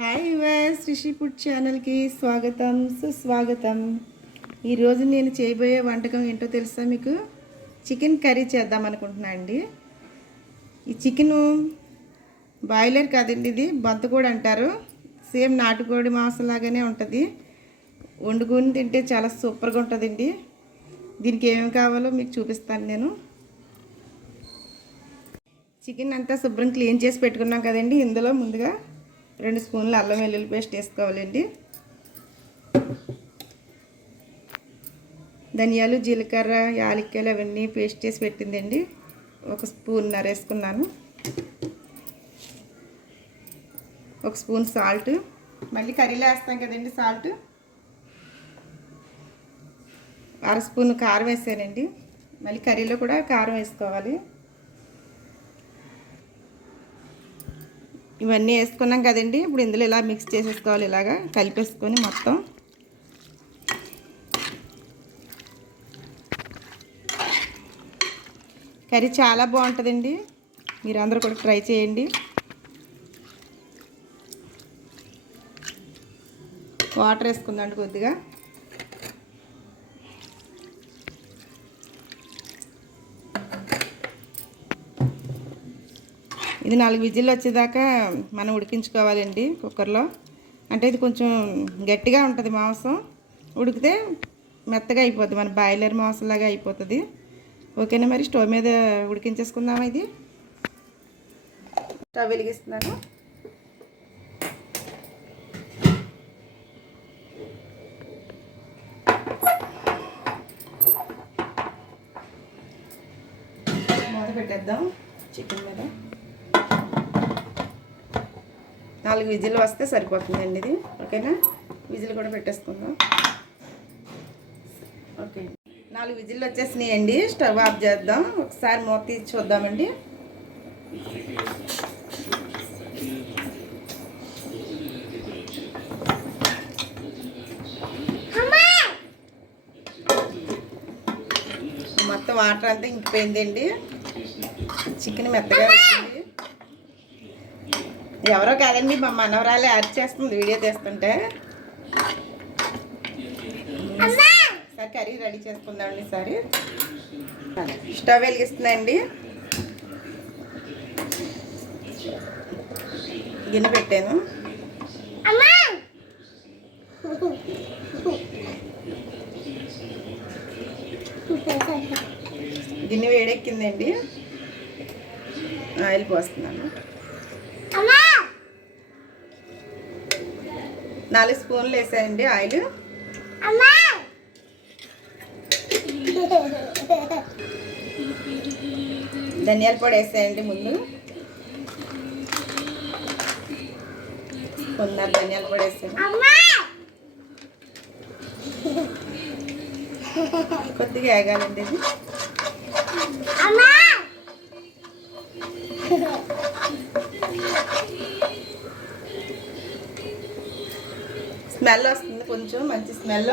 Hi verse Rishi food ఛానల్కి స్వాగతం సుస్వాగతం. ఈరోజు నేను చేయబోయే వంటకం ఏంటో తెలుసా మీకు? చికెన్ కర్రీ చేద్దాం అనుకుంటున్నా అండి. ఈ చికెను బాయిలర్ కాదండి, ఇది బంతకోడి అంటారు. సేమ్ నాటుకోడి మాంసం లాగానే ఉంటుంది. వండుకొని తింటే చాలా సూపర్గా ఉంటుందండి. దీనికి ఏమేమి కావాలో మీకు చూపిస్తాను నేను. చికెన్ అంతా శుభ్రం క్లీన్ చేసి పెట్టుకున్నాం కదండి. ఇందులో ముందుగా 2 స్పూన్లు అల్లం వెల్లుల్లి పేస్ట్ వేసుకోవాలండి. ధనియాలు, జీలకర్ర, యాలక్కాయలు అవన్నీ పేస్ట్ చేసి పెట్టిందండి. 1 స్పూన్నర వేసుకున్నాను. 1 స్పూన్ సాల్ట్, మళ్ళీ కర్రీలో వేస్తాం కదండి సాల్ట్. 1/2 స్పూన్ కారం వేసానండి. మళ్ళీ కర్రీలో కూడా కారం వేసుకోవాలి. ఇవన్నీ వేసుకున్నాం కదండి. ఇప్పుడు ఇందులో ఇలా మిక్స్ చేసేసుకోవాలి, ఇలాగా కలిపేసుకొని మొత్తం. కర్రీ చాలా బాగుంటుందండి, మీరు అందరూ కూడా ట్రై చేయండి. వాటర్ వేసుకుందండి కొద్దిగా. ఇది 4 విజిల్లు వచ్చేదాకా మనం ఉడికించుకోవాలండి కుక్కర్లో. అంటే ఇది కొంచెం గట్టిగా ఉంటుంది మాంసం, ఉడికితే మెత్తగా అయిపోద్ది, మన బాయిలర్ మాంసంలాగా అయిపోతుంది. ఓకేనా, మరి స్టవ్ మీద ఉడికించేసుకుందామా. ఇది స్టవ్ వెలిగిస్తున్నాను. మూత పెట్టేద్దాం చికెన్ మీద. 4 విజిల్లు వస్తే సరిపోతుందండి ఇది. ఓకేనా, విజిల్ కూడా పెట్టేసుకుందాం. ఓకే, 4 విజిల్లు వచ్చేసినాయండి. స్టవ్ ఆఫ్ చేద్దాం. ఒకసారి మూత తీసి చూద్దామండి. మొత్తం వాటర్ అంతా ఇంకిపోయిందండి. చికెన్ మెత్తగా వచ్చింది. ఎవరో కాదండి, మా మనవరాలే యాడ్ చేస్తుంది వీడియో తీస్తుంటే. సరే కర్రీ రెడీ చేసుకుందామండి. సరే, స్టవ్ వెలిగిస్తుందండి. గిన్నె పెట్టాను. గిన్నె వేడెక్కిందండి. ఆయిల్ పోస్తున్నాను. 4 స్పూన్లు వేసానండి ఆయిల్. ధనియాల పొడి వేసాయండి ముందు. కొందరు ధనియాల పొడి వేసాను. కొద్దిగా వేగాలండి ఇది. స్మెల్ వస్తుంది, కొంచెం మంచి స్మెల్.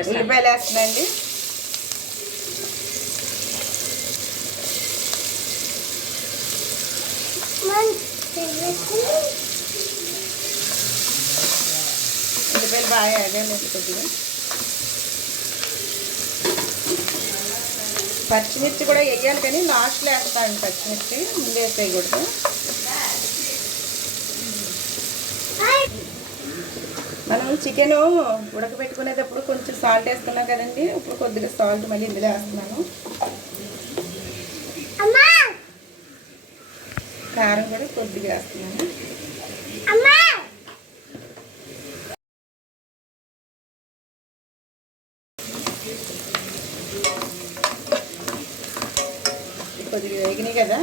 ఉల్లిపాయలు వేస్తుందండి. ఉల్లిపాయలు బాగా వేగాలండి కొద్దిగా. పచ్చిమిర్చి కూడా వేయాలి, కానీ లాస్ట్లో వేస్తాను పచ్చిమిర్చి, ముందు వేసేయకూడదు. మనం చికెన్ ఉడకబెట్టుకునేటప్పుడు కొంచెం సాల్ట్ వేసుకున్నాం కదండి. ఇప్పుడు కొద్దిగా సాల్ట్ మళ్ళీ ఇందులో వేస్తున్నాను. కారం కూడా కొద్దిగా వేస్తున్నాను. కొద్దిగా వేగినాయి కదా,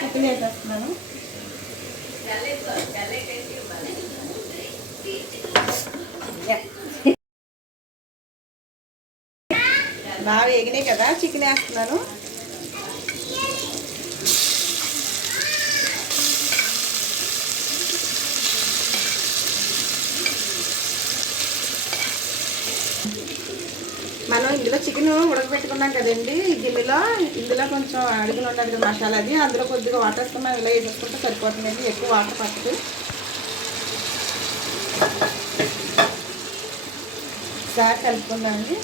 చికెన్ వేసేస్తున్నాను. బాగా వేగినాయి కదా, చికెన్ వేస్తున్నాను. మనం ఇందులో చికెన్ ఉడకబెట్టుకున్నాం కదండి, ఈ గిన్నెలో ఇందులో కొంచెం అడుగులు ఉండదు కదా మసాలా, అది అందులో కొద్దిగా వాటర్ వేసుకున్నాం, ఇలా వేసేసుకుంటే సరిపోతుందండి, ఎక్కువ వాటర్ పట్టదు. ఒకసారి కలుపుకుందామండి.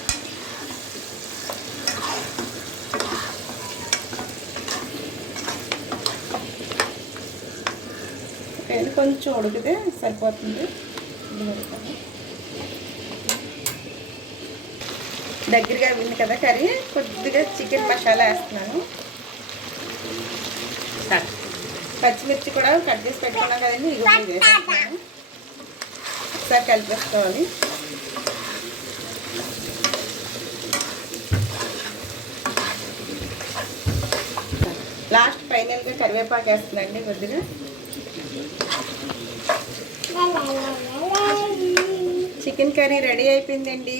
ఓకే, కొంచెం ఉడికితే సరిపోతుంది. దగ్గరగా ఉంది కదా కర్రీ, కొద్దిగా చికెన్ మసాలా వేస్తున్నాను. పచ్చిమిర్చి కూడా కట్ చేసి పెట్టుకున్నాం కదండి, ఇది కూడా వేసేస్తున్నాను. ఒకసారి కలిపేసుకోవాలి. లాస్ట్ ఫైనల్గా కరివేపాకు వేస్తుందండి కొద్దిగా. చికెన్ కర్రీ రెడీ అయిపోయిందండి.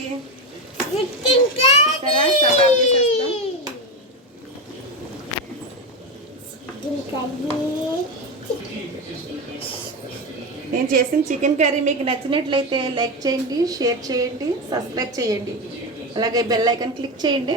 నేను చేసిన చికెన్ కర్రీ మీకు నచ్చినట్లయితే లైక్ చేయండి, షేర్ చేయండి, సబ్స్క్రైబ్ చేయండి, అలాగే బెల్ ఐకాన్ క్లిక్ చేయండి.